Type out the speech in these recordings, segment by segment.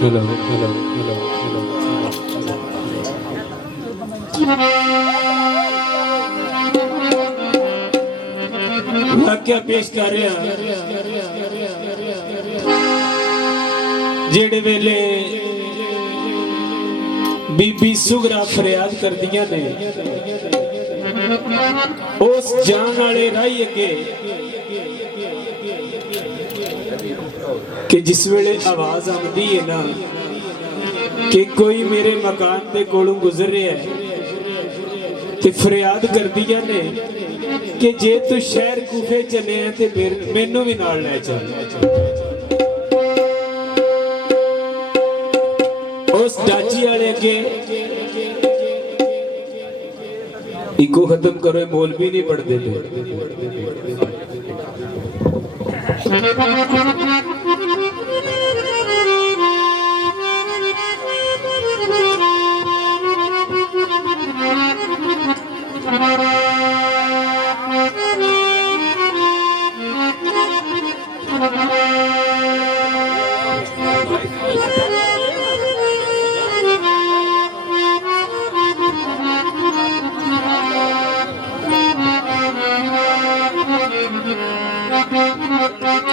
Hello hello hello hello. वाक्य पेश कर रहा जेड़े वेले बीबी सुगरा फरियाद कर दिया ने उस जान वाले राही अगे कि जिस वेले आवाज आती है ना कि कोई मेरे मकान के कोलों गुजर रहा है ते फरियाद कर दिया ने कि जे तू शहर कूफे चले हैं ते मैनू भी नाल ले चल। उस डाची वाले अगे इको खत्म करो, मौलवी नहीं पढ़ते थे।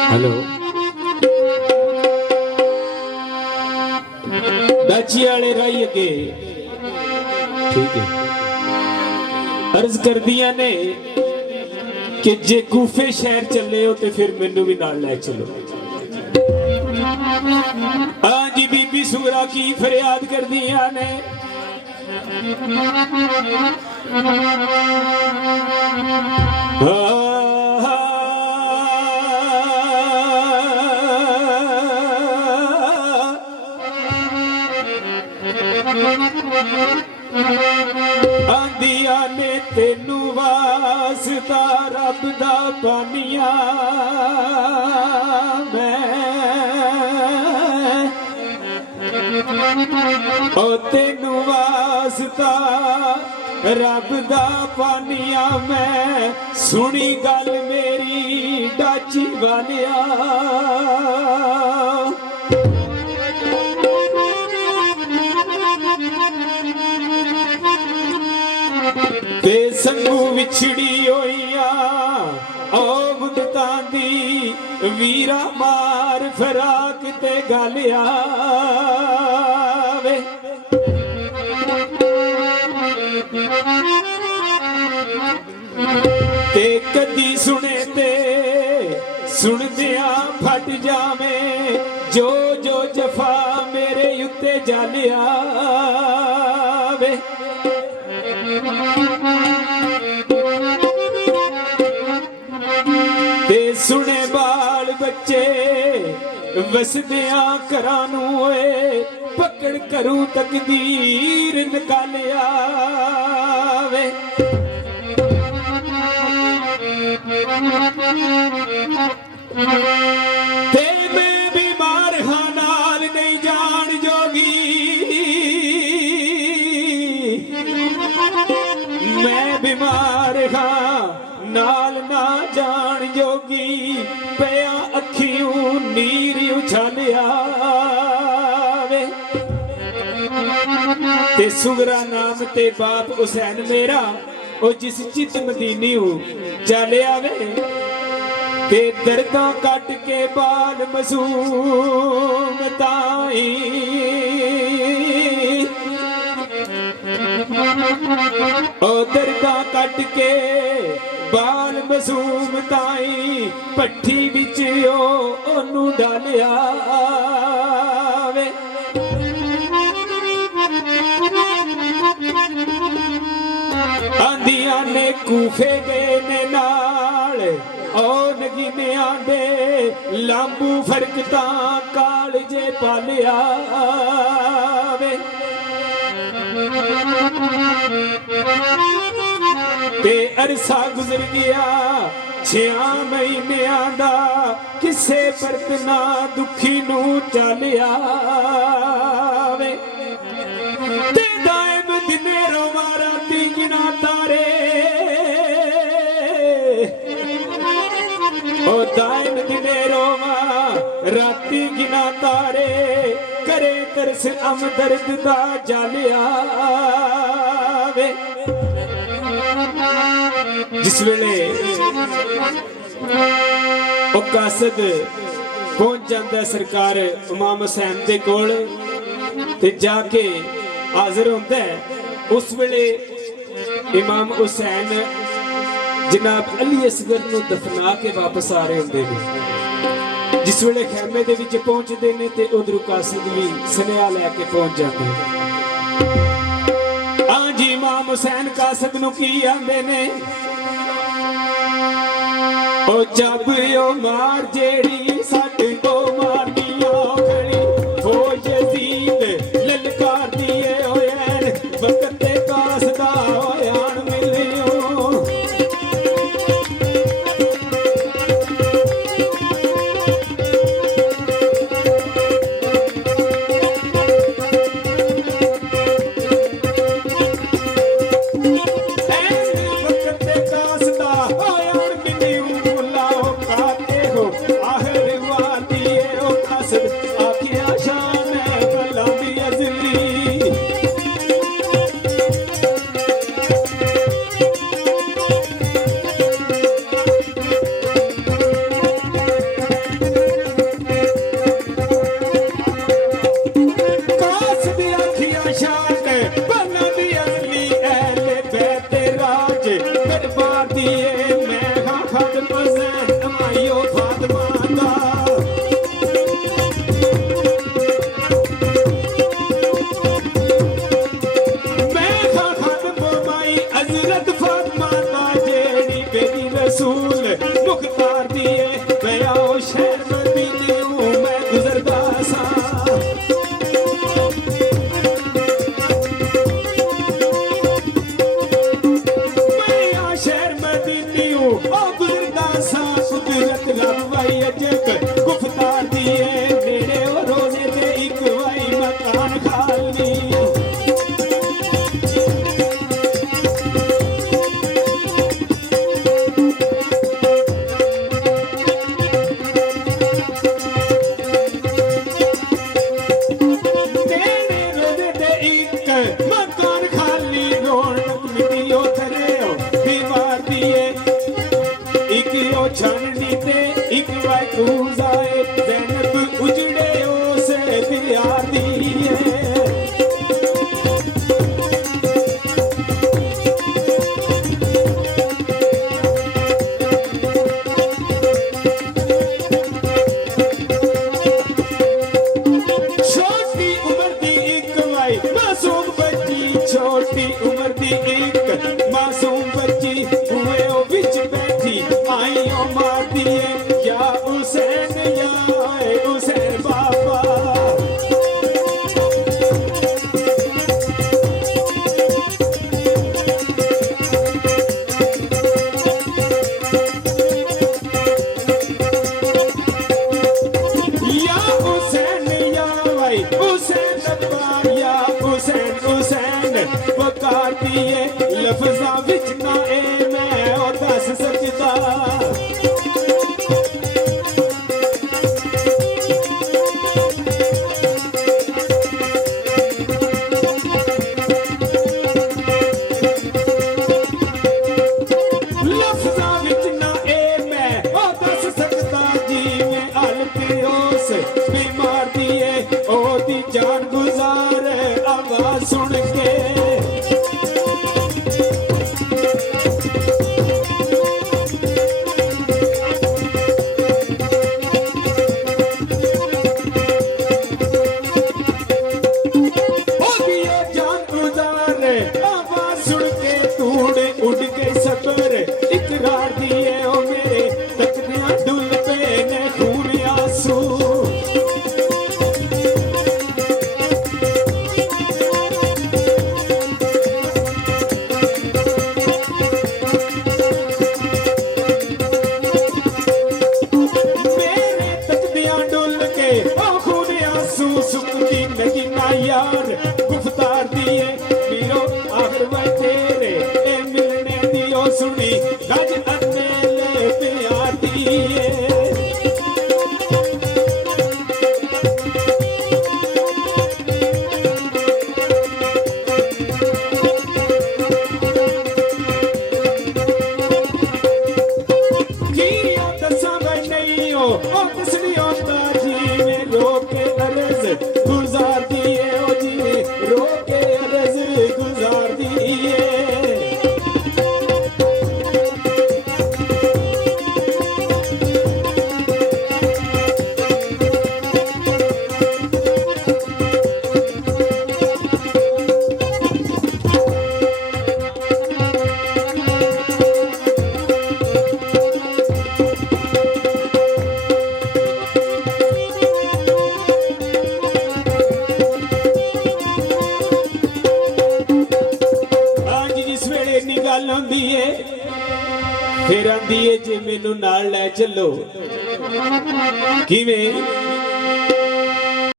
हेलो डाची वाले राही अगे ठीक है अर्ज कर दिया ने कि जे कूफे शहर चले हो तो फिर मैनू भी नाल ले चलो। हाँ जी बीबी सुगरा की फरियाद कर दिया ने आंदिया ने तेनू वास्ता रब दा पानिया ओ तेनू वास्ता रब दा पानिया मैं सुनी गल मेरी डाची वालिया। ते संगू विछड़ी होइया ओ मुदतां दी वीरा मार फराक ते गालिया वे। ते कदी सुने ते सुनदिया फट जावे जो जो जफा मेरे उत्ते जालिया वे। ते सुने बाल बच्चे वसदिया घरानू पकड़ करूं तकदीर निकालिया वे। ते मैं बीमार हाँ नाल नहीं जान जोगी, मैं बीमार हाँ नाल ना जान जोगी पया अखियों नीर उछालिया वे। ते सुगरा नाम ते बाप हुसैन मेरा ओ जिस चित मदीनी चलिया वे। ते दर्दां कट के बाल मसूम ताई ओ दर्दां कट के बाल मसूम ताई पट्ठी विच ओनू डालिया वे। आंदिया ने कूफे गए ने नाल ओ नगीनिया दे लांबू फरकता काल जे पालिया वे। ते अरसा गुजर गया 6 महीनिया दा किसे परतना दुखी नू चालिया वे। ते दाइम दिने रोवा राती गिना तारे ओ दाइम दिने रोवा राती गिना तारे। बारे करे तरस हमदर्द दा जालिया वे। जिस वेले ओ कासद पहुंच जाता सरकार इमाम हुसैन दे कोल ते जाके हाजिर होता है, उस वेले इमाम हुसैन जनाब अली असगर नूं दफना के वापस आ रहे होंदे ने। जिस वेले खैमे दे विच पहुंचदे ने ते उधर कासद भी सुनेहा लैके पहुंच जाते हैं। हाँ जी, इमाम हुसैन कासद नूं की आंदे ने, ओ चाबियो मार जेड़ी सट को मार दियो खड़ी, हो यजीद ललकार दिए होयन वक्त ते कासदा होयान मिलियो। मुख्तार दिए मैं आओ शहर मदीने हूँ मैं गुजरदा सा। मैं आओ शहर मदीने हूँ ओ गुजरदा सा। कुदरत रब वाई अजक गुफ्तार दिए मेरे ओ रोजे ते एक वाई मकान खाली। मकान खाली रौनक मिटियो थरे दीवार दिए एक ओ छाननी ते एक वाई कूजाए ज़ैनब उजड़े ओ से प्यार दिए। छोटी उम्र दी एक वाई मासूम छोटी उम्र दी एक मासूम बच्ची हुए ओ विच बैठी आई ओ मार दिए या हुसैन या हुसैन बाबा। या हुसैन या भाई हुसैन अब्बा या हुसैन हुसैन वकार दिए लफ्ज़ां विच ना ए मैं ओ दस सकदा। लफ्ज़ां विच ना ए मैं ओ दस सकदा जी मैं हालत उस बीमार दिए ओ दी जान गुजार आवाज सुन के। फिर आंदी है जे मैनू नाल लै चलो किवें